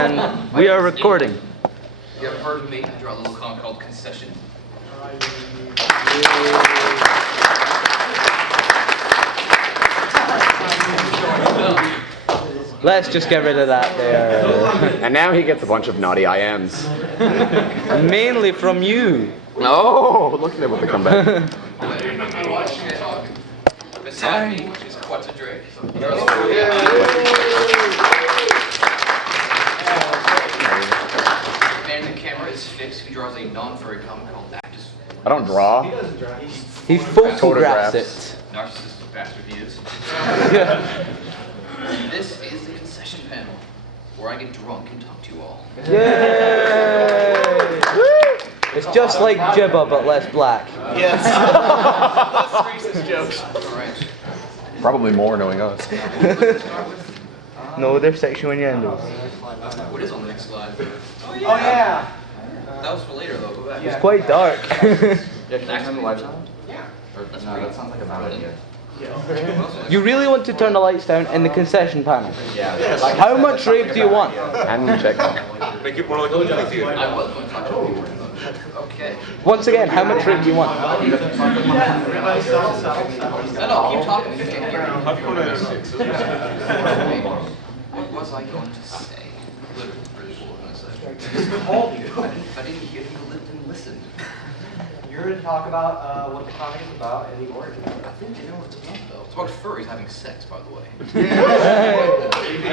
And we are recording. You ever heard of me? I draw a little comic called Concession. Let's just get rid of that there. And now he gets a bunch of naughty IMs. Mainly from you. Oh, look at it with the comeback. Beside me is QuetzaDrake. Man in the camera is Fix, who draws a non-furry comic called Actus. I don't draw. He photographs it. Narcissistic bastard he is. This is the concession panel, where I get drunk and talk to you all. Yay! It's just like Jibba, but less black. Yes. Less racist jokes. Alright. Probably more knowing us. No, they're sexual innuendos. What is on the next slide? Oh yeah. That was for later though, go back. It's quite dark. Yeah, can I turn the lights on? Yeah. Or, no, that sounds like a bad idea. You really want to turn the lights down in the concession panel? Yeah. How much rape do you want? And check. Make it more like a movie theater. I was going to talk to you. Okay. Once again, how much rape do you want? No, keep talking. You can't hear me. How do you want to What was I going to say? Literally, pretty cool, what was I going to say? I didn't hear you, didn't listen. You're going to talk about what the comic is about and the origin of it. I think you know what it's about, though. It's about furries having sex, by the way.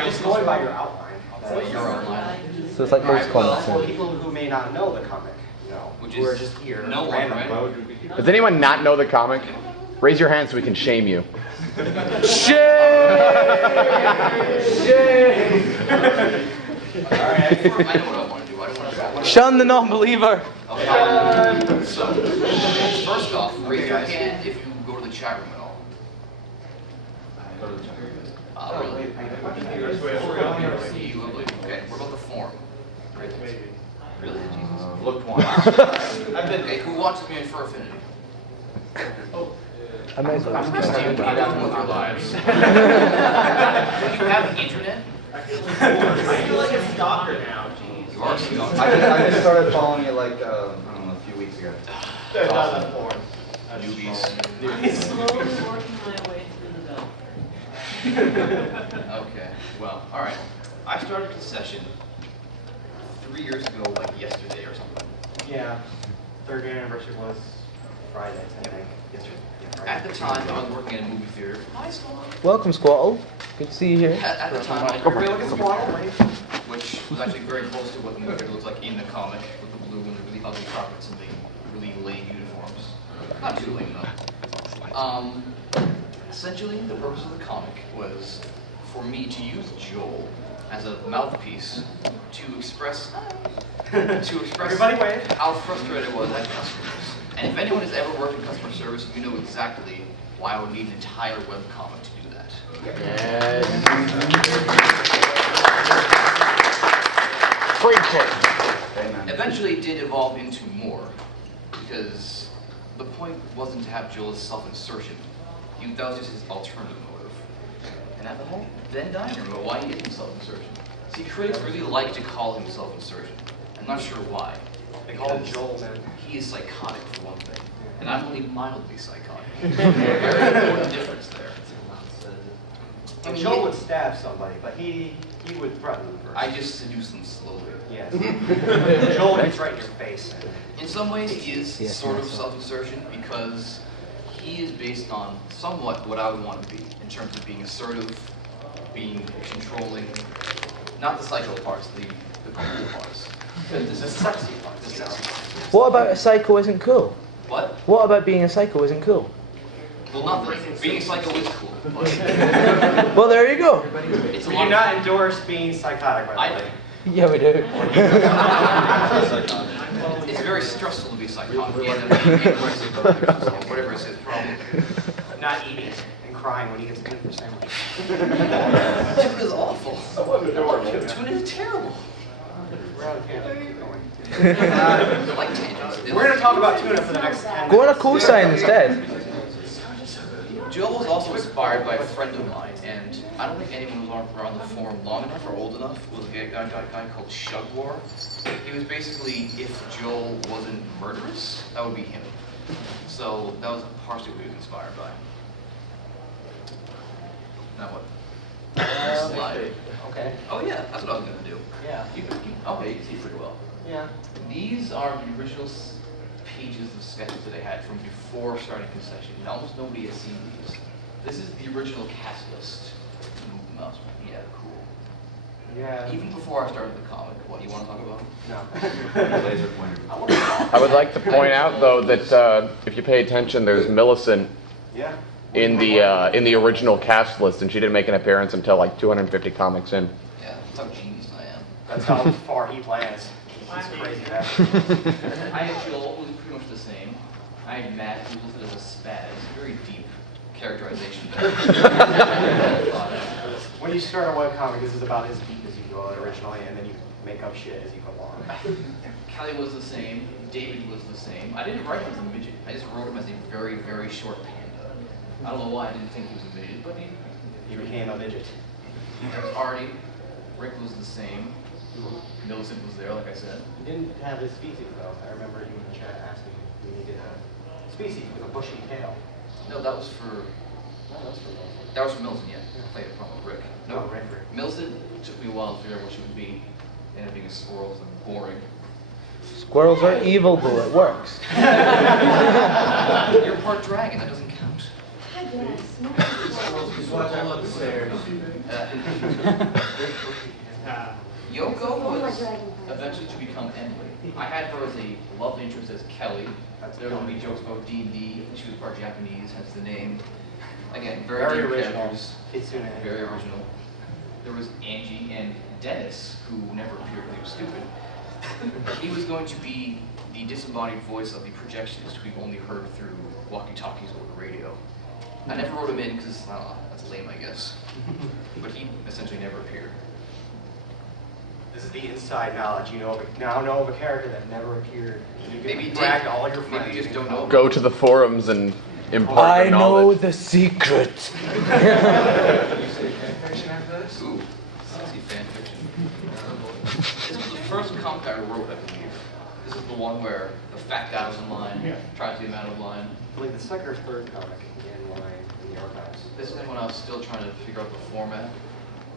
Just going by your outline. But you're online. So it's like most comics. For people who may not know the comic, Which who are is just here. no one, randomly. right? Does anyone not know the comic? Raise your hand so we can shame you. Shame! Shame! Alright, I know what I want to do. I don't want to Shun the non-believer. Okay. So, first off, raise your hand if you go to the chat room at all. Really? You lovely. Okay, what about the forum? Really? Jesus. Look one. Okay, who watches me in Fur Affinity? I might as well. Steve, get on with your lives. Do you have the internet? I feel like a stalker now. Jeez. You are a stalker. I just started following it like, I don't know, a few weeks ago. There's not enough porn. Newbies. Slowly working my way through the belt. Okay, well, alright. I started Concession 3 years ago, like yesterday or something. Yeah. Third year anniversary was Friday, I think. Yesterday. At the time, I was working in a movie theater. Hi, Squall. Welcome, Squattle. Good to see you here. At the time, I Everybody look at Squattle, which was actually very close to what the movie theater looks like in the comic, with the blue and the really ugly carpets and the really lame uniforms. Not too lame, though. Essentially, the purpose of the comic was for me to use Joel as a mouthpiece to express Everybody wave. how frustrated I was at customers. And if anyone has ever worked in customer service, you know exactly why I would need an entire webcomic to do that. Eventually it did evolve into more, because the point wasn't to have Joel's self-insertion. That was just his alternative motive. And at the whole Venn diagram about why he is self-insertion. See, critics really like to call him self-insertion. I'm not sure why. They call him Joel, man. He is psychotic for one thing, and I'm only mildly psychotic. Very important difference there. And Joel would stab somebody, but he would threaten them first. I just seduce them slowly. Yes. Joel gets right in your face. In some ways, he is Yes, sort of myself. self-insertion because he is based on somewhat what I would want to be in terms of being assertive, being controlling, not the psycho parts, the cool parts. The sexy part. The sexy parts. What about a psycho isn't cool? What? What about being a psycho isn't cool? Well, nothing. Being psycho is cool. But Well, there you go. it's a We lot do not endorse being psychotic, by the way. Yeah, we do. It's very stressful to be psychotic. And whatever is his problem. Not eating and crying when he gets eaten for sandwiches. Tuna is awful. Tuna is terrible. We're out of tangent. Keep going. I like tangents. We're going to talk about tuna for the next 10 minutes. Go on a cosine instead. Joel was also inspired by a friend of mine, and I don't think anyone was around the forum long enough or old enough. It was a guy called Shugwar. He was basically, if Joel wasn't murderous, that would be him. So that was partially what he was inspired by. Now what? Slide. Okay. Oh yeah, that's what I was gonna do. Yeah. Okay, you can see pretty well. Yeah. These are the original pages of sketches that I had from before starting Concession. And almost nobody has seen these. This is the original cast list. Move the mouse. Yeah, cool. Yeah. Even before I started the comic, what you want to talk about? No. Laser pointer. I would like to point out, though, that if you pay attention, there's Millicent Yeah. in the original cast list, and she didn't make an appearance until like 250 comics in. Yeah, that's how genius I am. That's how far he plans. He's crazy, man. I had Joel, who was pretty much the same. I had Matt, who was listed as a spaz. Very deep characterization there. When you start a webcomic, this is about as deep as you go originally, and then you make up shit as you go along. Kelly was the same. David was the same. I didn't write him as a midget. I just wrote him as a very, very short panda. I don't know why I didn't think he was a midget, but he became a midget. was already. Rick was the same. Millicent was there, like I said. He didn't have his species, though. I remember you in the chat asking if we needed a species with a bushy tail. No, that was for. No, that's for Wilson. That was for Millicent, yeah. I played it from Rick. No, Rick. Millicent took me a while to figure out what she would be. Ended up being a squirrel and boring. Squirrels are evil, though it works. You're part dragon, that doesn't count. I guess. Just watch out on the stairs. Yoko was eventually to become Emily. I had her as a love interest as Kelly. There would be jokes about D&D. She was part Japanese, hence the name. Again, very deep original. characters. Kitsune. Very original. There was Angie and Dennis, who never appeared because he was stupid. He was going to be the disembodied voice of the projectionist we've only heard through walkie-talkies over the radio. I never wrote him in because, I don't know, that's lame, I guess. But he essentially never appeared. This is the inside knowledge. You now know of a character that never appeared. You can Maybe you brag did. to all your friends. Maybe you just don't know. Go to the forums and impart I your know knowledge. the secret. Ooh, sexy fan fiction. This was the first comic I wrote, I believe. This is the one where the fat guy was in line, tries to be a man of line. I believe the second or third comic in line in the archives. This is when I was still trying to figure out the format.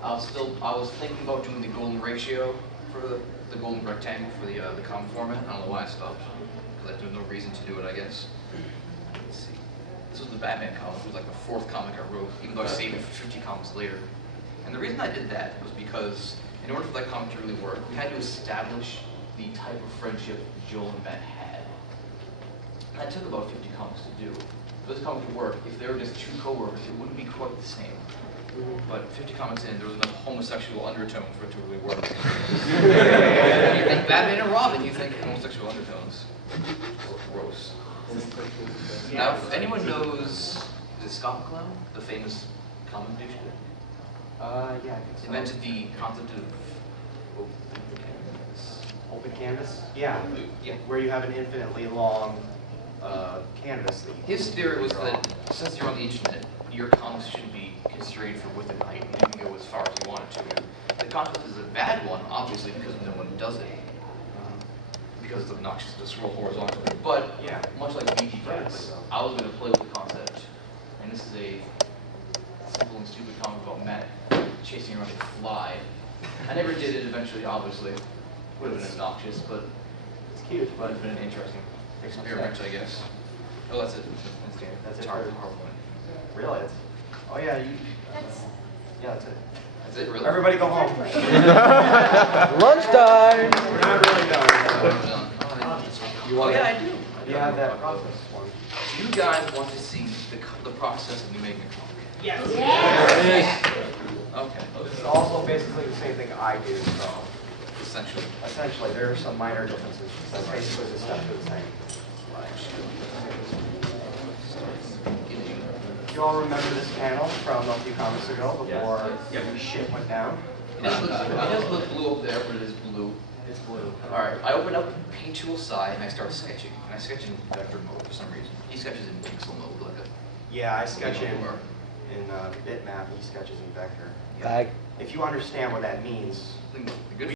I was thinking about doing the golden ratio for the golden rectangle for the comic format. I don't know why I stopped. Because there was no reason to do it, I guess. Let's see. This was the Batman comic. It was like the fourth comic I wrote, even though I saved it for 50 comics later. And the reason I did that was because in order for that comic to really work, we had to establish the type of friendship Joel and Matt had. And that took about 50 comics to do. For this comic to work, if they were just two co-workers, it wouldn't be quite the same. But 50 comics in, there was enough homosexual undertone for it to really work. You think Batman and Robin, you think homosexual undertones. Gross. Now, if anyone knows, is it Scott McCloud, the famous comic douche? Yeah, I think so. Invented the concept of Open canvas? Yeah. Yeah. Where you have an infinitely long canvas that you His theory was that since you're on the internet, your comics shouldn't be constrained for width and height, and you can go as far as you want it to. The concept is a bad one, obviously, because no one does it. Because it's obnoxious to scroll horizontally. But, Yeah. much like BG Press, I was going to play with the concept. And this is a simple and stupid comic about Matt chasing around a fly. I never did it eventually, obviously. Would have been obnoxious, but It's cute, would but have been an interesting experiment, I guess. Oh, that's it. That's it It's hard for- PowerPoint. really, it's. Oh yeah, That's yeah, that's it. That's it, really? Everybody go home. Lunchtime. We're not really done. You want yeah, I do. You have that process one. You guys want to see the process of me making a comic? yes. Okay. It's also basically the same thing I do, so Essentially. essentially there are some minor differences. That's basically the steps are the same. You all remember this panel from a few comics ago before shit went down? It does look blue up there, but it is blue. It's blue. Alright, I open up Paint Tool side and I start sketching. And I sketch in vector mode for some reason. He sketches in pixel mode, like a Yeah, I sketch in Or- bitmap, he sketches in vector. Bag. If you understand what that means, The good